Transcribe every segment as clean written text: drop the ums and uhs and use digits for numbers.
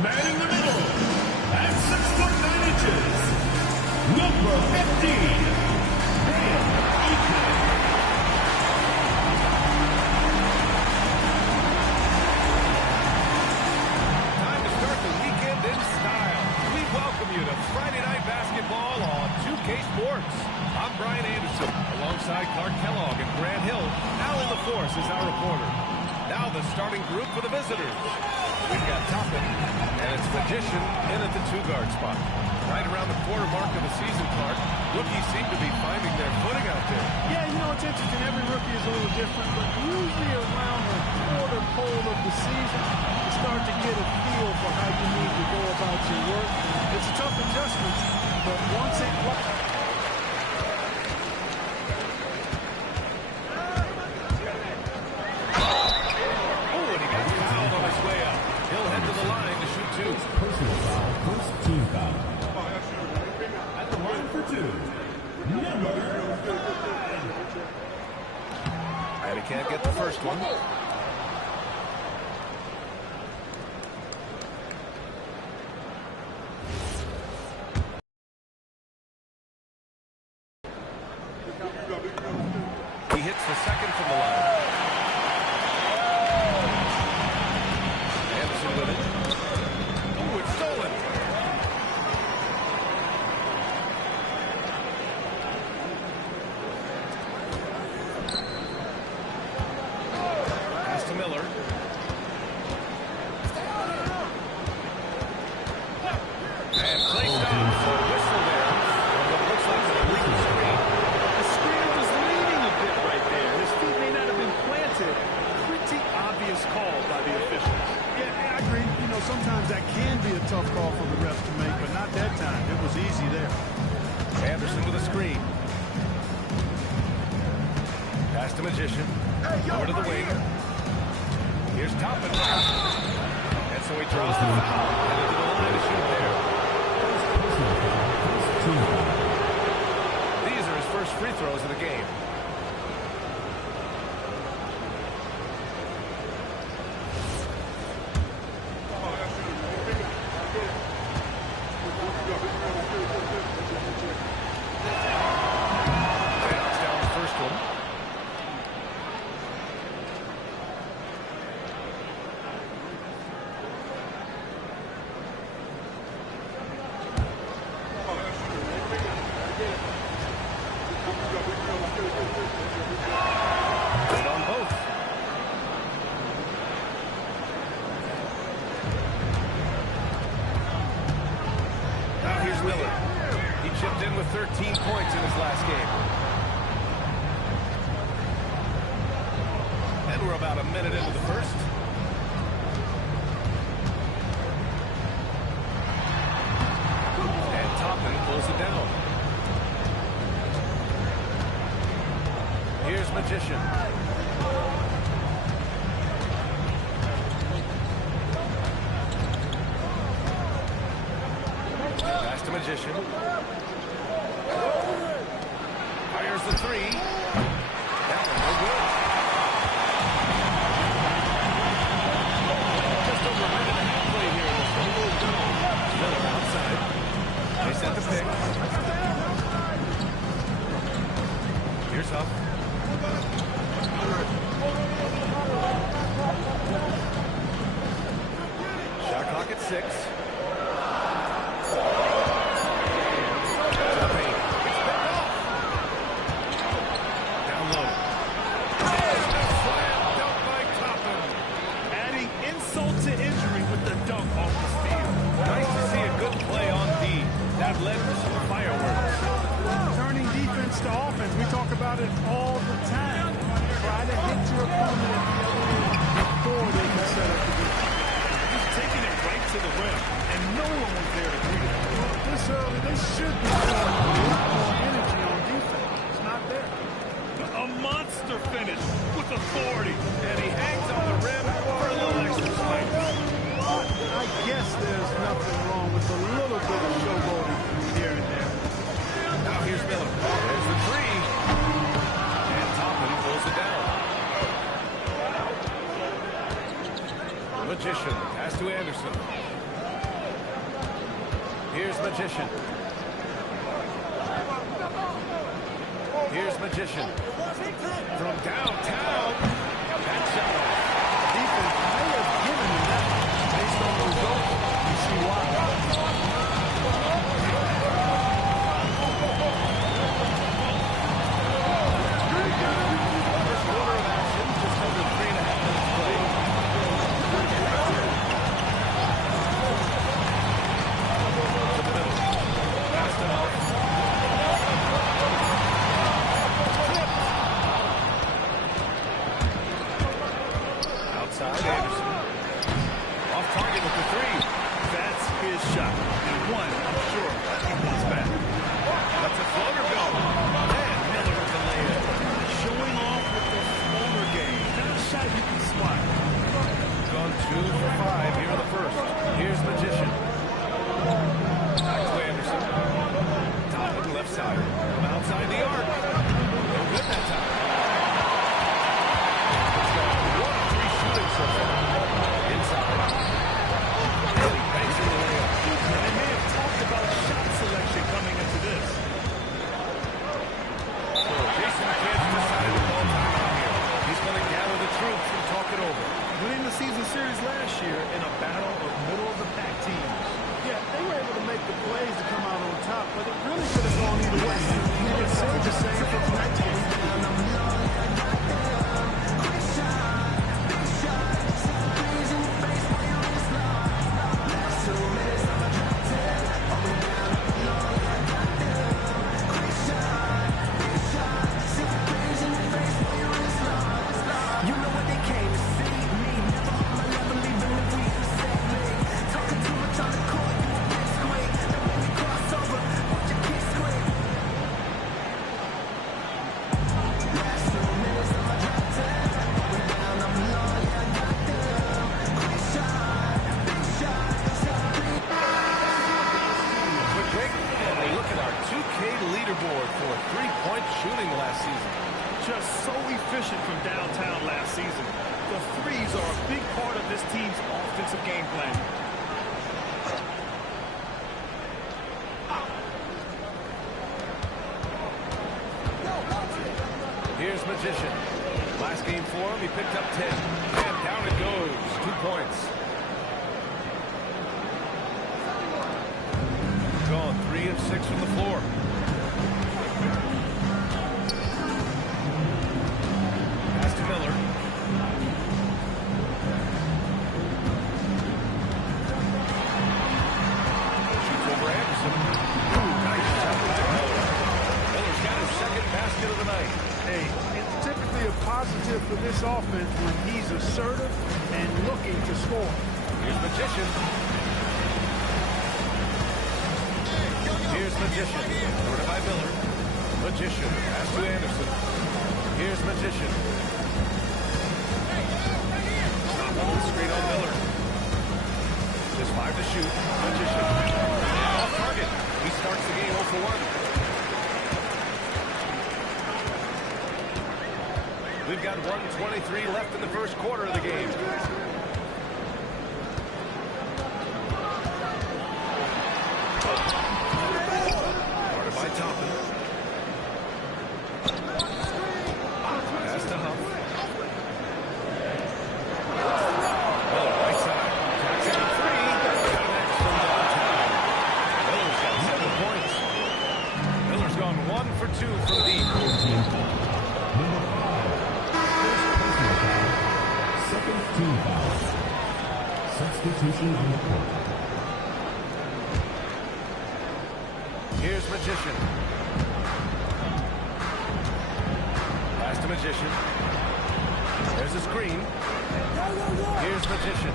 Man in the middle, at 6'9", number 15, Time to start the weekend in style. We welcome you to Friday Night Basketball on 2K Sports. I'm Brian Anderson, alongside Clark Kellogg and Grant Hill. Alan LaForce is our reporter. Now the starting group for the visitors. We've got Toppin, and it's Magician in at the two-guard spot. Right around the quarter mark of the season, Clark, rookies seem to be finding their footing out there. Yeah, you know, it's interesting. Every rookie is a little different, but usually around the quarter pole of the season, you start to get a feel for how you need to go about your work. It's a tough adjustment, but once it... personal foul, first team foul. At the line for two, number 9. And he can't get the first one. He hits the second from the line. Anderson with it. Stolen. Pass to Miller. And placed down for a whistle there. What looks like an illegal screen. The screen was leaning a bit right there. His feet may not have been planted. Pretty obvious call by the officials. Yeah, I agree. You know, sometimes that can be a tough call for the refs to make, but not that time. It was easy there. Anderson with a screen. Pass to Magician. Over to the wing. Here's Toppin. And so he draws the foul. Headed to the line to shoot there. These are his first free throws of the game. Miller. He chipped in with 13 points in his last game. And we're about a minute into the first. And Toppin pulls it down. Here's Magician. Pass to Magician. Fires the three. That one no good. Just over a minute and a half play here in this one. Miller outside. They set the pick. Here's Huff. Shot clock at 6. Led to some fireworks. Turning defense to offense. We talk about it all the time. Try to hit your opponent at the other end before they can set up the defense. He's taking it right to the rim, and no one was there to greet it. This early, they should be showing a lot more energy on defense. It's not there. A monster finish with authority. And he hangs on the rim for a little extra spice. I guess there's nothing wrong with a little bit of showboating here and there. Now here's Miller. There's the three. And Toppin pulls it down. Magician. Pass to Anderson. Magician. Here's Magician. From downtown. That shot off. Defense may have given him that based on the result. You see why. First quarter of action, just under 3.5 minutes played. To the middle. Passed it off. Outside Anderson. Off target with the three. That's his shot. And one, I'm sure, he wants back. That's a floater go. And Miller with the layup. Showing off with the floater game. Not a shot you can spot. Gone 2 for 5 here in the first. Here's Magician. Back to Anderson. Top of the left side. From outside the arc. No good that time. It's got 1 of 3 shooting so far. Inside. And he banks in the layup. And they may have talked about shot selection coming into this. So Jason Kidd decided to call timeout here. He's going to gather the troops and talk it over. Winning the season series last year in a battle of middle-of-the-pack teams. Yeah, they were able to make the plays to come out on top, but it really could have gone either way. You can say the same for tonight's game. Leaderboard for three-point shooting last season. Just so efficient from downtown last season. The threes are a big part of this team's offensive game plan. Here's Magician. Last game for him, he picked up 10. And down it goes. 2 points. Gone 3 of 6 from the floor. Pass to Miller. Shoots over Anderson. Ooh, nice shot by Miller. Miller's got his second basket of the night. Hey, it's typically a positive for this offense when he's assertive and looking to score. Here's Magician. Here's Magician. Ordered by Miller. Magician. Pass to Anderson. Here's Magician. Stop on the screen on Miller. Just 5 to shoot. Magician. Off target. He starts the game 0 for 1. We've got 1:23 left in the first quarter of the game. Started by Toppin. Pass to Huff. Miller, right side. Attacks it at 3. Got an X from downtown. Miller's got 7 points. Miller's gone 1 for 2 from deep. Second team foul. Substitution on the court. Here's Magician. Pass to Magician. There's a screen. Here's Magician.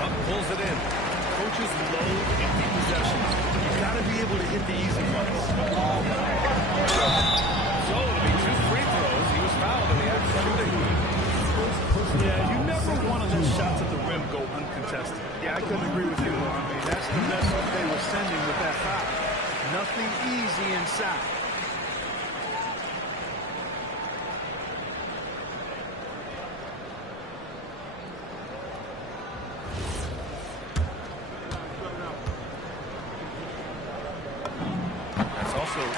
Up pulls it in. Coaches load empty possessions. You've got to be able to hit the easy ones. So it'll be 2 free throws. He was fouled in the act of shooting. Yeah, you never want to let shots at the rim go uncontested. Yeah, I couldn't agree with you more. I mean, that's the message they were sending with that foul. Nothing easy inside.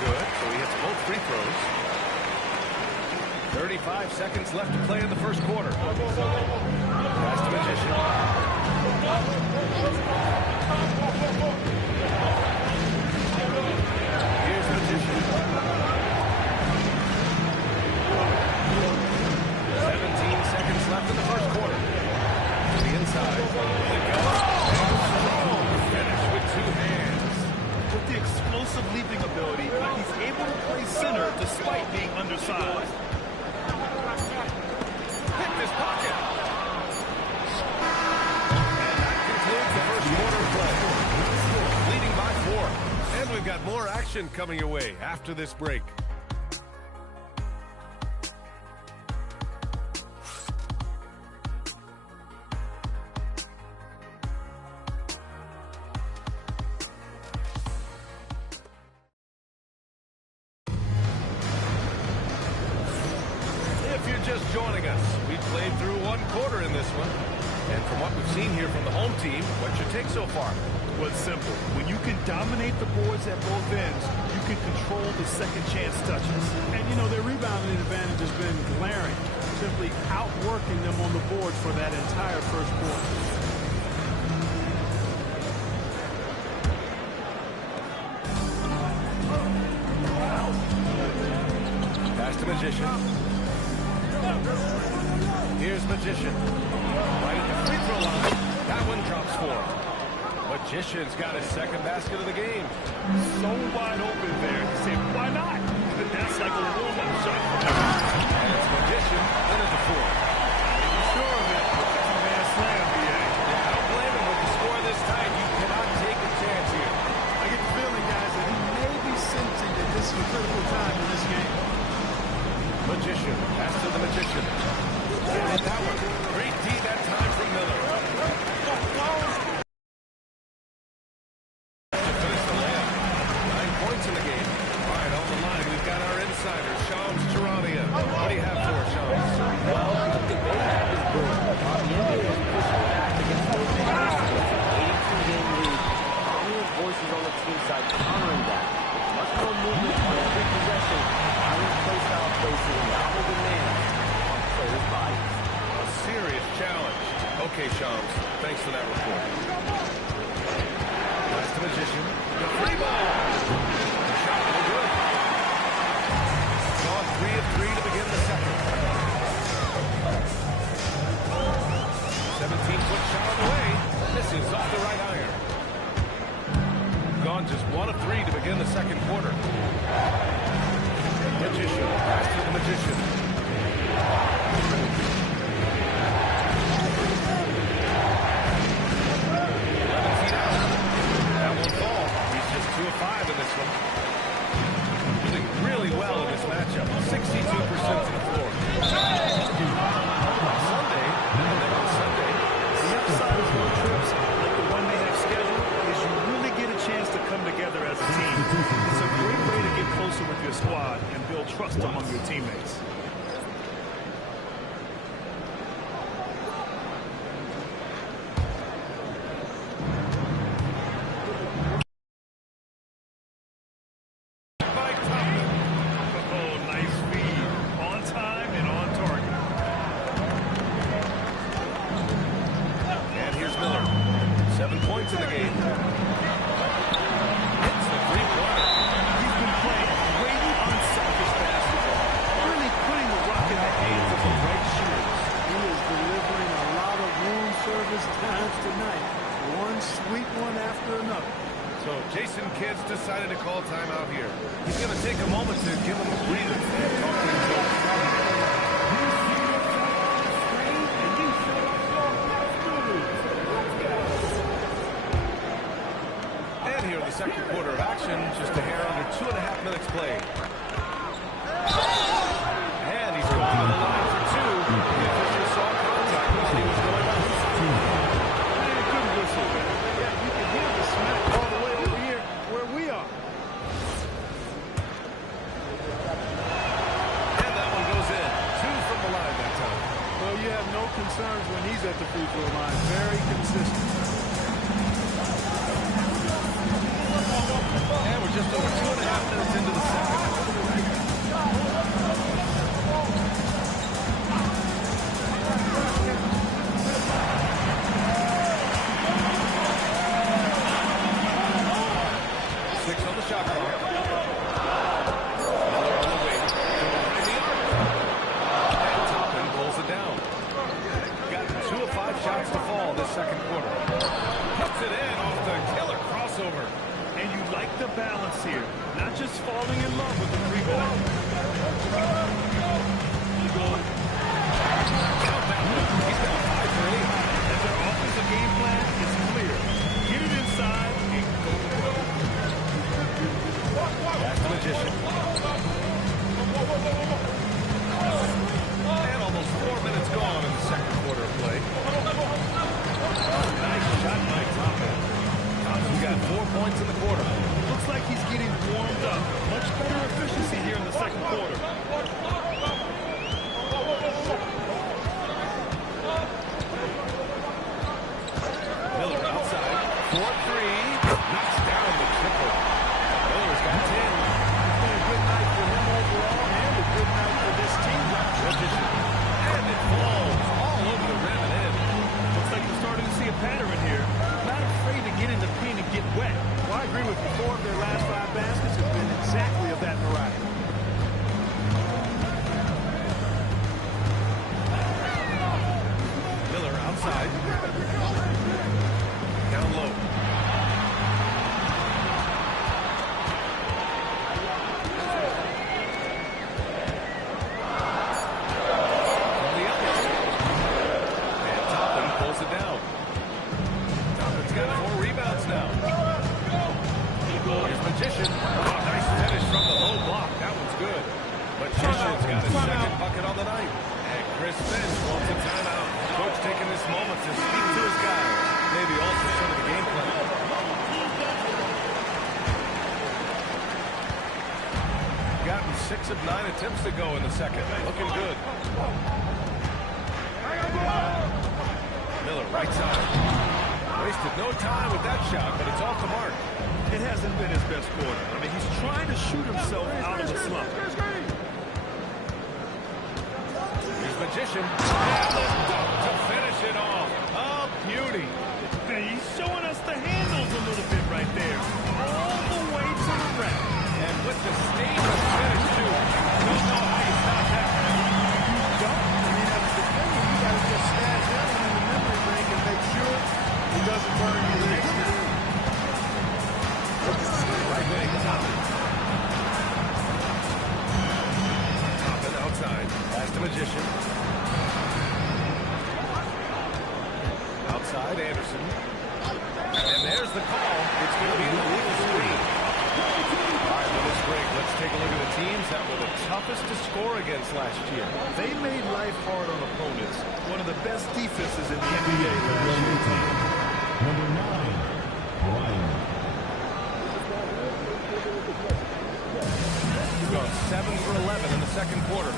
good, so he hits both free throws. 35 seconds left to play in the first quarter. Pass to Magician. Here's Magician. 17 seconds left in the first quarter. To the inside. Finish with two hands. With the explosive leaping ability, he's able to play center despite being undersized. Hit this pocket. And that concludes the first quarter of play. Leading by 4. And we've got more action coming your way after this break. Just joining us. We played through one quarter in this one. And from what we've seen here from the home team, what's your take so far? Well, it's simple. When you can dominate the boards at both ends, you can control the second chance touches. And, you know, their rebounding advantage has been glaring, simply outworking them on the board for that entire first quarter. Pass to Magician. Here's Magician. Right at the free throw line. That one drops for him. Magician's got his second basket of the game. So wide open there. You say, why not? But that's like a warm-up shot. And it's Magician in at the 4. Sure of it. Man slam, BA. I don't blame him with the score this time. You cannot take a chance here. I get the feeling, guys, that he may be sensing that this is a critical time in this game. Magician. Pass to the Magician. And that one. Great D that time from Miller. To finish the layup. 9 points in the game. All right, on the line, we've got our insider, Shams Charania. What do you have for us, Shams? Well, the debate have is brewing. The NBA is pushing back against those games with an 82-game lead. Prominent voices on the team side countering that. With much more movement on every possession, Island's play style places novel demands on players' bodies. A serious challenge. Okay, Shams, thanks for that report. Pass to Magician. The free ball. The shot no good. Gone 3 of 3 to begin the second. 17-foot shot on the way. Misses off the right iron. Gone just 1 of 3 to begin the second quarter. Magician. Pass to the Magician. That won't fall. He's just 2 of 5 in this one. Doing really well in this matchup. 62% to the floor. Sunday, the upside of road trips like the one they have scheduled is you really get a chance to come together as a team. It's a great way to get closer with your squad and build trust among your teammates. decided to call timeout here. He's going to take a moment to give him a breather and talk things over. And here in the second quarter of action, just a hair under 2.5 minutes played. And he's going to the line for two. The official saw contact while he was going up. Man, good whistle. Yeah, you can hear the smack all the way over here where we are. And that one goes in. 2 from the line that time. Well, you have no concerns when he's at the free throw line. Very consistent. And we're just over 2.5 minutes into the second. Shot clock. Miller on the wing. Behind the arc. And Toppin pulls it down. Got 2 of 5 shots to fall this second quarter. Puts it in off the killer crossover. And you like the balance here. Not just falling in love with the 3-ball. He's got 5 for 8. And their offensive game plan is clear. Get it inside and go to work. That's the magician. And almost 4 minutes gone in the second quarter of play. Nice shot by Toppin. Toppin's got 4 points in the quarter. Looks like he's getting warmed up. Much better efficiency here in the second quarter. Miller outside. 4-3. Knocks down the triple. Miller's got 10. It's been a good night for him overall and a good night for this team. And it falls all over the rim and in. Looks like we're starting to see a pattern here. Not afraid to get in the paint and get wet. Well, I agree with you. 4 of their last 5 baskets have been exactly of that variety. Miller outside. Down low. From the other. And Toppin pulls it down. Toppin's got 4 rebounds now. Here's Magician. Oh, nice finish from the low block. That one's good. Magician's got his second bucket on the night. And Chris Finch wants a timeout. Coach taking this moment to speak to his guys. Maybe alter some of the game plan. Gotten 6 of 9 attempts to go in the second. Looking good. Miller right side. Wasted no time with that shot, but it's off the mark. It hasn't been his best quarter. I mean, he's trying to shoot himself out of the slump. Here's Magician. And the dunk to finish it off. A beauty. He's showing us the handles a little bit right there. All the way to the rack. And with the stage of finish, too. Don't know how you stop that. You don't. I mean, as a defender, you got to just stand down in the memory ring and make sure it doesn't burn your legs. Right wing, Toppin. Toppin outside. Pass to Magician. Outside, Anderson. And there's the call. It's going to be an illegal screen. All right, well, this break, let's take a look at the teams that were the toughest to score against last year. They made life hard on opponents. One of the best defenses in the NBA last year. Number 9, Brian. We've gone 7 for 11 in the second quarter.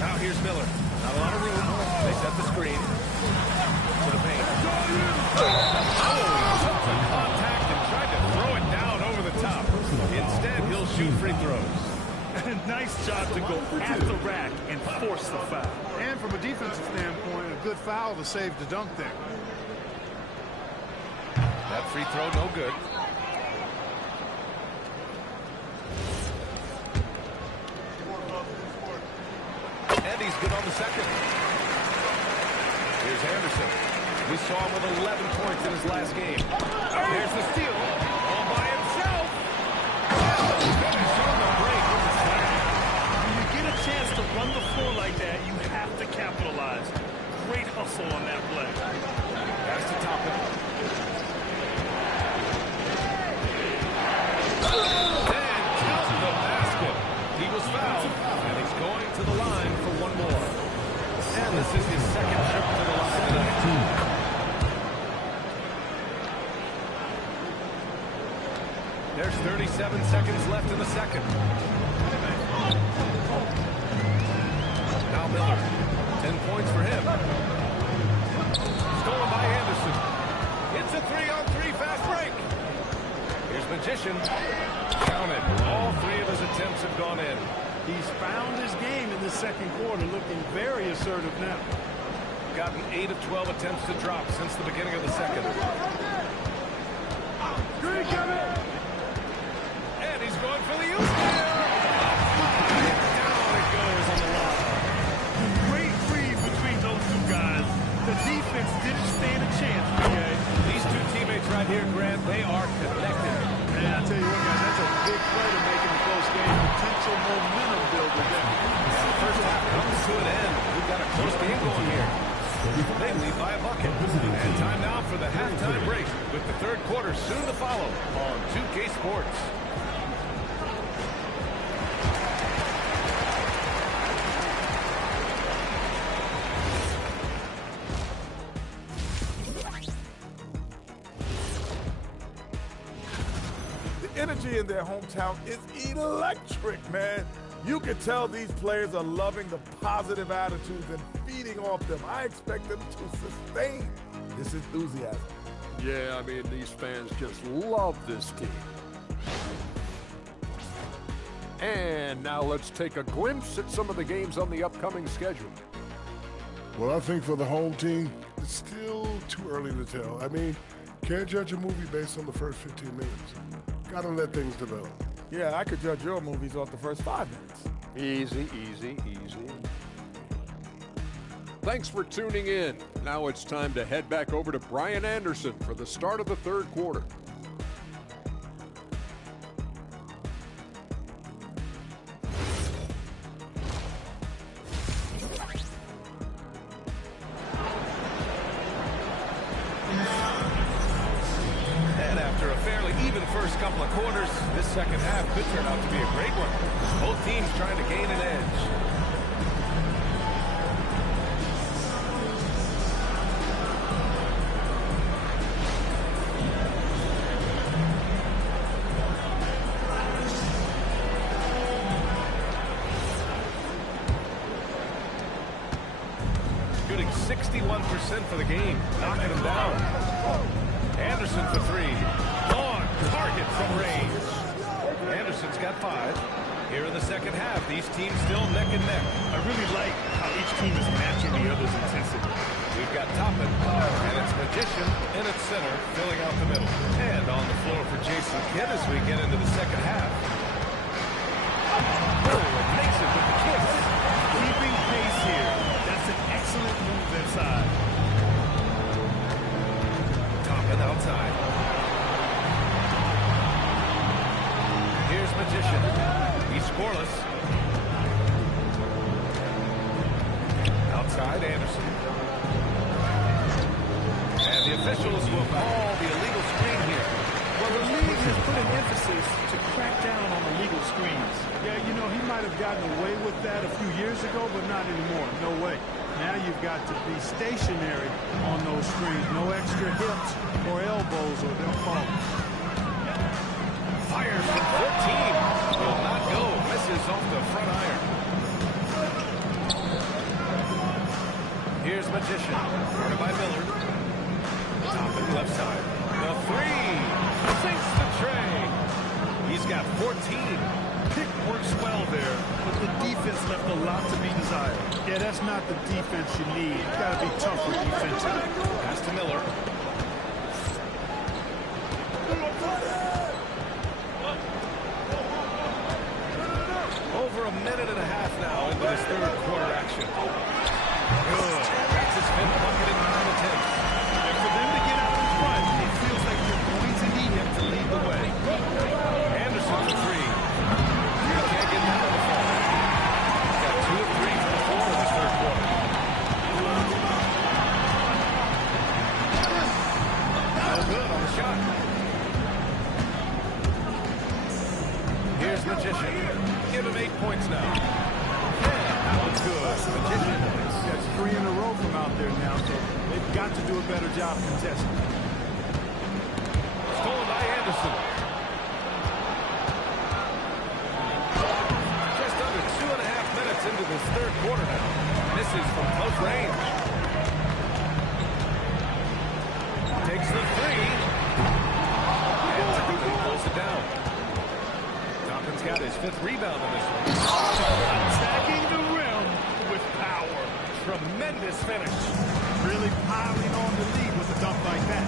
Now here's Miller. Not a lot of room. They set the screen. To the paint. Oh, he took the contact and tried to throw it down over the top. Instead, he'll shoot free throws. Nice job to go at the rack and force the foul. And from a defensive standpoint, a good foul to save the dunk there. That free throw, no good. And he's good on the second. Here's Anderson. We saw him with 11 points in his last game. There's the steal. All by himself. Finish on the break with the slam. When you get a chance to run the floor like that, you have to capitalize. Great hustle on that play. Pass to Toppin. And count the basket. He was fouled, and he's going to the line for one more. And this is his second trip to the line tonight. There's 37 seconds left in the second. Now Miller. 10 points for him. Stolen by Anderson. It's a 3-on-3 fast break. Magician. Counted. All three of his attempts have gone in. He's found his game in the second quarter, looking very assertive now. Gotten 8 of 12 attempts to drop since the beginning of the second. And he's going for the use. Down it goes on the line. Great read between those two guys. The defense didn't stand a chance, okay? These two teammates right here, Grant, they are connected. And I tell you what, guys, that's a big play to make in a close game. Potential momentum builder there. And the first half comes to an end. We've got a close game going here. They lead by a bucket. And time now for the halftime break, with the third quarter soon to follow on 2K Sports. The energy in their hometown is electric, man. You can tell these players are loving the positive attitudes and feeding off them. I expect them to sustain this enthusiasm. Yeah, I mean, these fans just love this team. And now let's take a glimpse at some of the games on the upcoming schedule. Well, I think for the home team, it's still too early to tell. I mean, can't judge a movie based on the first 15 minutes. Gotta let things develop. Yeah, I could judge your movies off the first 5 minutes. Easy, easy, easy. Thanks for tuning in. Now it's time to head back over to Brian Anderson for the start of the third quarter. And after a fairly even first couple of quarters, this second half could turn out to be a great one. Both teams trying to gain an edge. Shooting 61% for the game, knocking them down. Anderson for three. On target from range. Anderson's got 5. Here in the second half, these teams still neck and neck. I really like how each team is matching the other's intensity. We've got Toppin, and it's Magician in its center, filling out the middle. And on the floor for Jason Kidd as we get into the second half. Oh, and makes it with the kiss. Keeping pace here. That's an excellent move inside. Toppin outside. Here's Magician. He's scoreless. Outside, Anderson. And the officials will call the illegal screen here. Well, the league has put an emphasis to crack down on illegal screens. Yeah, you know, he might have gotten away with that a few years ago, but not anymore. No way. Now you've got to be stationary on those screens. No extra hips or elbows or they'll fall. Fires from 14. Will not go. Misses off the front iron. Here's Magician. Guarded by Miller. Toppin left side. The three. Sinks the tray. He's got 14. Pick works well there, but the defense left a lot to be desired. Yeah, that's not the defense you need. You got to be tougher defensively. Pass to Miller. Over a minute and a half now into this third quarter action. Good. That's his 5th bucket in 9 attempts. And for them to get out in front, it feels like they're going to need him to lead the way. Anderson for 3. You can't get that on the phone. He's got 2 of 3 from the floor in this third quarter. No good on the shot. Here's Magician. Give him 8 points now. Yeah, that one's good. Magician. That's 3 in a row from out there now, so they've got to do a better job contesting. Stolen by Anderson. Just under 2.5 minutes into this third quarter now. Misses from close range. Takes the 3. And pulls it down. his 5th rebound in this one. Attacking the rim with power. Tremendous finish. Really piling on the lead with a dunk like that.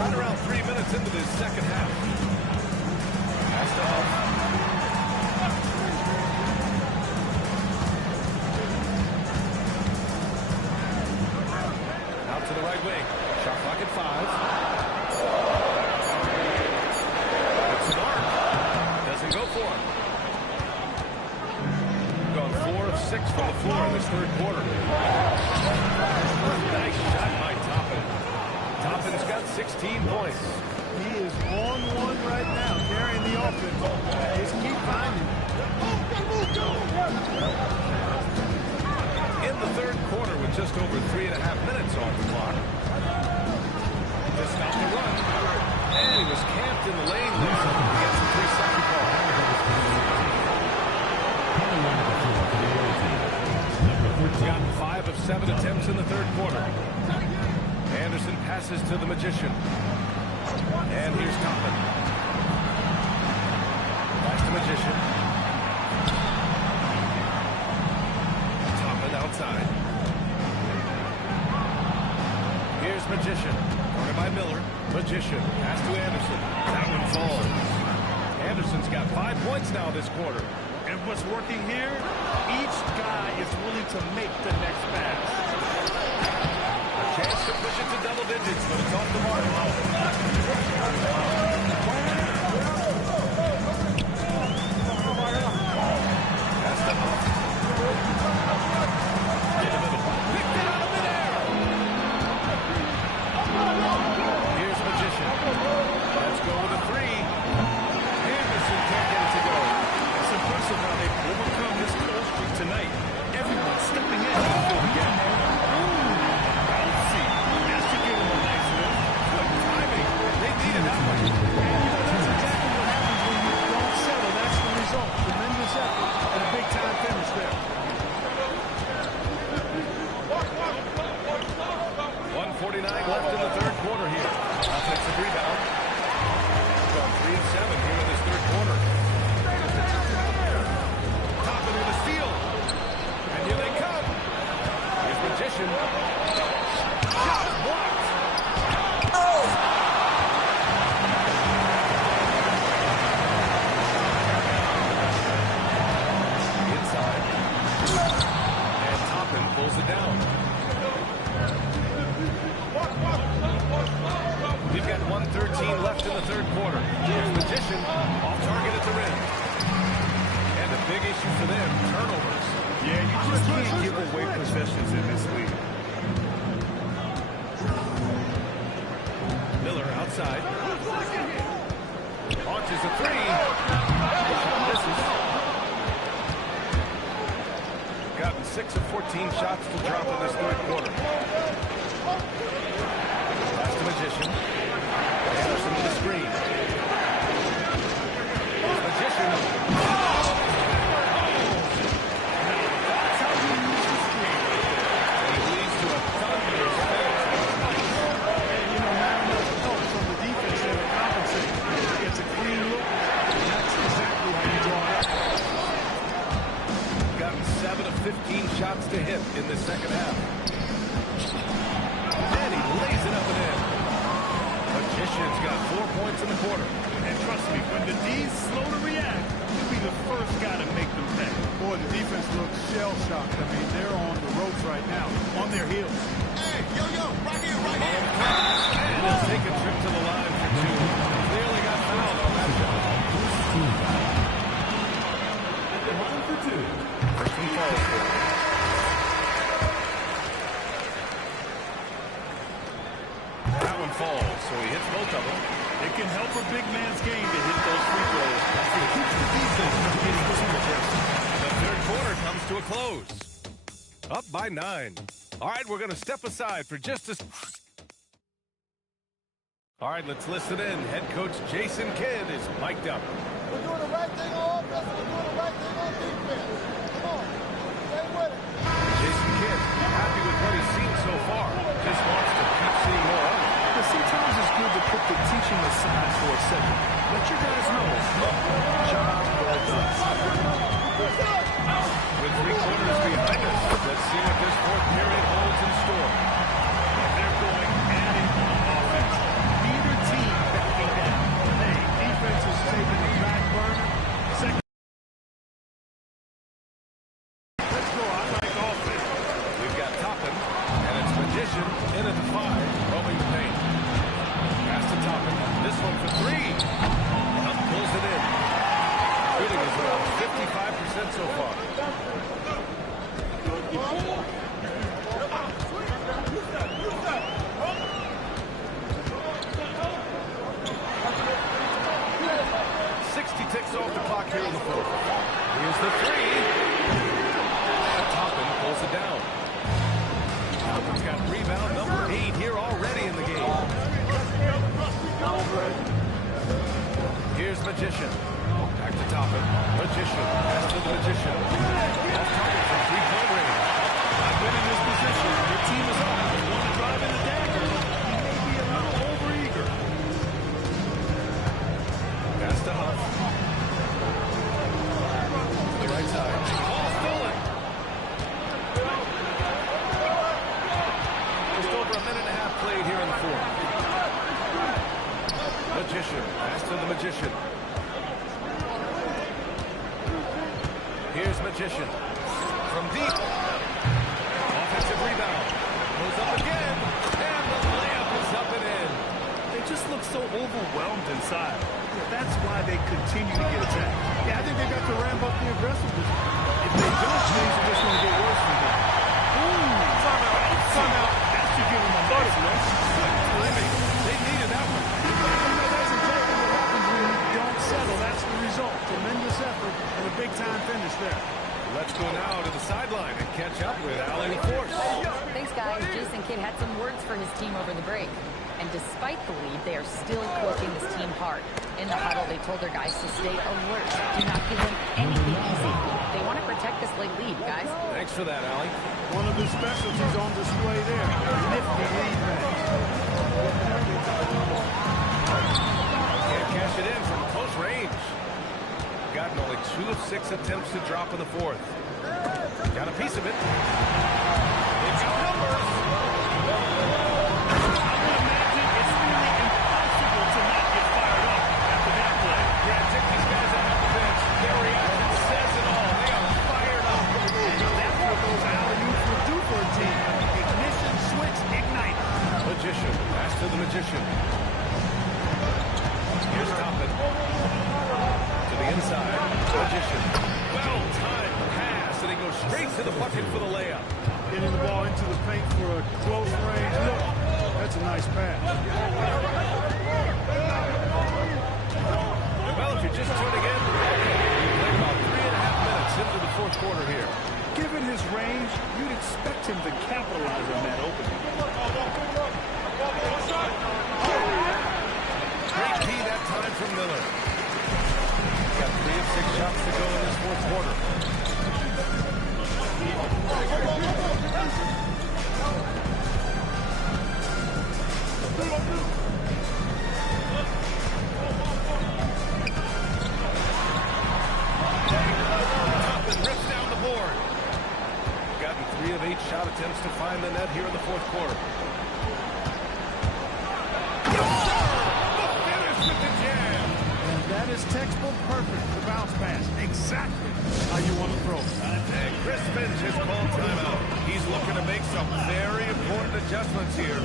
Right around 3 minutes into this second half. Pass to Huff. Out to the right wing. Shot clock at 5. It's an arc. Doesn't go for him. Gone 4 of 6 from the floor in this third quarter. Nice shot by Toppin. Toppin's got 16 points. He is on one right now, carrying the offense. Just keep finding him. In the third quarter with just over 3.5 minutes on the clock. To stop the run. And he was camped in the lane there. He gets a 3-second call. He's got 5 of 7 attempts in the third quarter. Anderson passes to the Magician. And here's Toppin. Back to Magician. Toppin outside. Here's Magician. Cornered by Miller. Magician. Pass to Anderson. That one falls. Anderson's got 5 points now this quarter. And what's working here? Each guy is willing to make the next pass. Chance to push it to double digits, but it's off the mark. That's the Huff. In the middle. Picked it out of midair. Here's Magician. Let's go with a 3. Anderson can't get it to go. It's impressive how they've overcome this cold streak tonight. Everyone's stepping in to fill the gap. Tremendous effort and a big-time finish there. 1:49 left in the third quarter here. Offensive rebound. Gone 3 of 7 here in this third quarter. Toppin with a steal. And here they come. Here's Magician. Shot blocked. Pulls it down. We've got 1:13 left in the third quarter. Here's Magician off target at the rim. And a big issue for them, turnovers. Yeah, you just can't give away possessions in this league. Miller outside. Launches a 3. Misses. Gotten 6 of 14 shots to drop in this third quarter. Pass to Magician. Anderson with the screen. Magician. That's how you use the screen. And it leads to a thunderous finish. And, you know, not enough help from the defense there to compensate. It's a clean look, and that's exactly how you draw it up. Gotten 7 of 15 shots to hit in the second half. And he lays it up and in. Magician's got 4 points in the quarter. And trust me, when the D's slow to react, you'll be the first guy to make them pay. Boy, the defense looks shell-shocked. I mean, they're on the ropes right now, on their heels. Hey, yo, right here, right here. And he'll take a trip to the line for 2. Clearly got fouled on that shot. One for 2. First one falls for him. That one falls, so he hits both of them. It can help a big man's game to hit those free throws. It keeps the defense from getting too aggressive. The third quarter comes to a close. Up by 9. All right, we're going to step aside for just a... All right, let's listen in. Head coach Jason Kidd is mic'd up. We're doing the right thing on offense. We're doing the right thing on defense. Come on. Stay with it. Jason Kidd, happy with what he's seen so far. Just wants to keep seeing more of it. But sometimes it's good to put teaching aside for a second. Let your guys know, job well done. With 3 quarters behind us, let's see what this fourth period holds in store. And they're going at it on offense. Neither team backing down. Hey, defense is taking the back burner. Second. Let's go. I like offense. We've got Toppin, and it's Magician in at the 5, roaming the paint. Pass to Toppin. This one for 3. Up pulls it in. Shooting is around 55% so far. Ticks off the clock here in the fourth. Here's the 3. And Toppin pulls it down. Toppin's got rebound number 8 here already in the game. Here's Magician. Back to Toppin. Magician. Pass to the Magician. Off target from 3-point range. I've been in this position. Your team is on. They want to drive in the dagger. You may be a little overeager. Pass to Huff. Right side. Ball stolen. Just over a minute and a half played here in the fourth. Magician. Pass to the Magician. Here's Magician. From deep. Offensive rebound. Goes up again. And the layup is up and in. They just look so overwhelmed inside. That's why they continue to get attacked. Yeah, I think they got to ramp up the aggressiveness. If they don't, things are just going to get worse from them. Timeout. That should give them a nice rest. They needed that one. That's exactly what happens when you don't settle. That's the result. Tremendous effort and a big-time finish there. Let's go now to the sideline and catch up with Allie Force. Thanks, guys. Jason Kidd had some words for his team over the break. And despite the lead, they are still coaching this team hard. In the huddle, they told their guys to stay alert. Do not give them anything easy. They want to protect this late lead, guys. Thanks for that, Allie. One of the specialties on display there. Nifty lead pass. Can't cash it in from close range. Gotten only 2 of 6 attempts to drop in the fourth. Got a piece of it. They've got numbers. Magician. Pass to the Magician. Here's Toppin. To the inside. Magician. Well-timed pass, and he goes straight to the bucket for the layup. Getting the ball into the paint for a close range look. That's a nice pass. Well, if you're just tuning in, we played about 3.5 minutes into the fourth quarter here. Given his range, you'd expect him to capitalize on that opening. Great key that time from Miller. Got 3 of 6 shots to go in this fourth quarter. Toppin rips down the board. Gotten 3 of 8 shot attempts to find the net here in the fourth quarter. That is textbook perfect. The bounce pass. Exactly how you want to throw. And Chris Finch has called timeout. He's looking to make some very important adjustments here.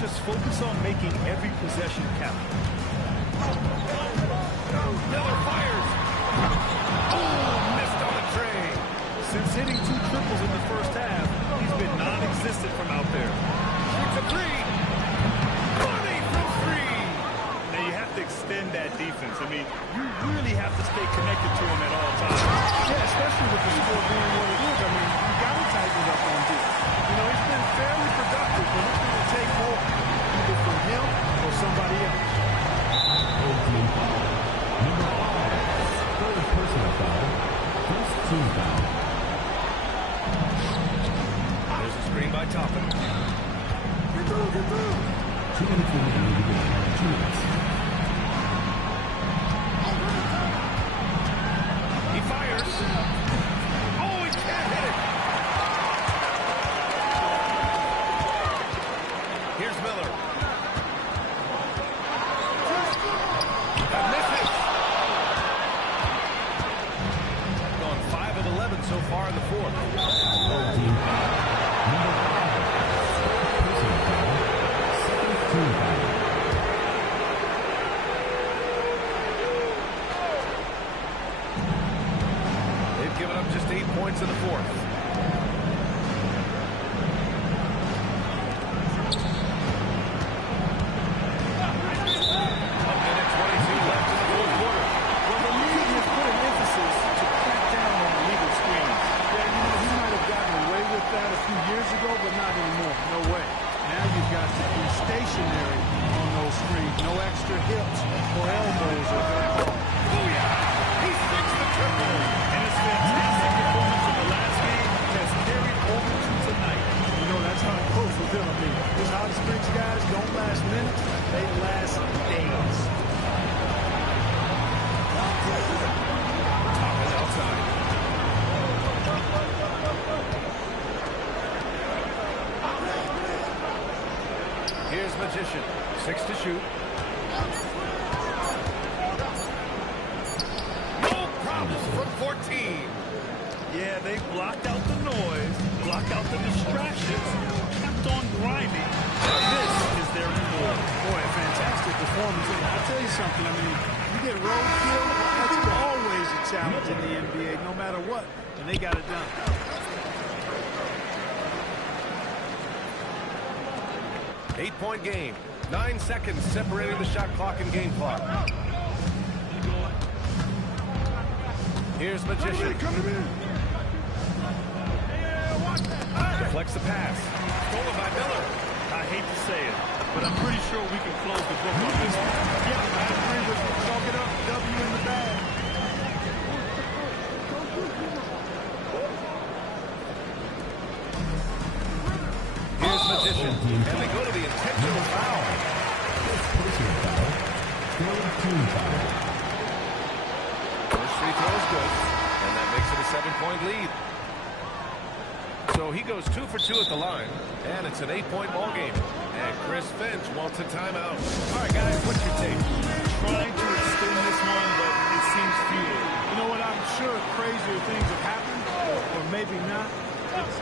Just focus on making every possession count. Miller fires. Oh, missed on the tray. Since hitting 2 triples in the first half, he's been non-existent from out there. Shoots a 3. Money from 3. Now you have to extend that defense. I mean, you really have to stay connected to him at all times. Yeah, especially with the score being what it is. I mean, you got to tighten it up on defense. You know, he's been fairly productive, but it's going to take more, either from him or somebody else. Number 5, third personal foul, first team foul. There's a screen by Toppin. Get through. 2 minutes remaining in the game. 2 minutes. He fires. Oh, he can't hit it. Here's Miller. That misses. Gone 5 of 11 so far in the fourth. Third team foul. Number 5, personal foul, second team foul. They've given up just 8 points in the fourth. A minute 22 left in the fourth quarter. Well, the league has put an emphasis to crack down on illegal screens. Yeah, you know, he might have gotten away with that a few years ago, but not anymore. No way. Now you've got to be stationary on those screens. No extra hips or elbows or that. Booyah! He sticks the triple. And his fantastic performance in the last game has carried over to tonight. You know, that's how it goes with him. I mean, these hot streaks guys don't last minutes, they last days. Toppin outside. Here's Magician. 6 to shoot. No problem from 14. Yeah, they blocked out the noise, blocked out the distractions, kept on grinding. This is their reward. Boy, a fantastic performance. And I'll tell you something, I mean, you get roadkill, that's always a challenge in the NBA, no matter what. And they got it done. Eight-point game. 9 seconds separating the shot clock and game clock. Here's Magician. Deflects the pass. Stolen by Miller. I hate to say it, but I'm pretty sure we can close the book on this one. Yeah, I agree with you. Chalk it up. W in the bag. Here's Magician. And they go to the intentional foul. Personal foul, third team foul. First free throw is good. And that makes it a 7-point lead. So he goes 2 for 2 at the line. And it's an 8-point ball game. And Chris Finch wants a timeout. All right, guys, what's your take? Trying to extend this one, but it seems futile. You know what? I'm sure crazier things have happened, or maybe not.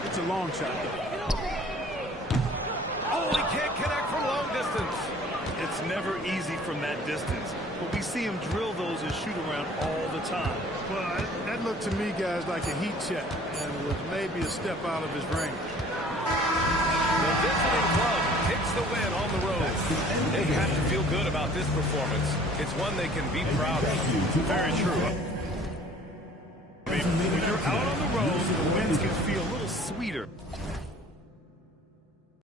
It's a long shot, though. Oh, he can't connect from long distance. It's never easy from that distance, but we see him drill those and shoot around all the time. Well, that looked to me, guys, like a heat check, and was maybe a step out of his range. The visiting club takes the win on the road. They have to feel good about this performance. It's one they can be proud of. Very true. I mean, when you're out on the road, the wins can feel a little sweeter.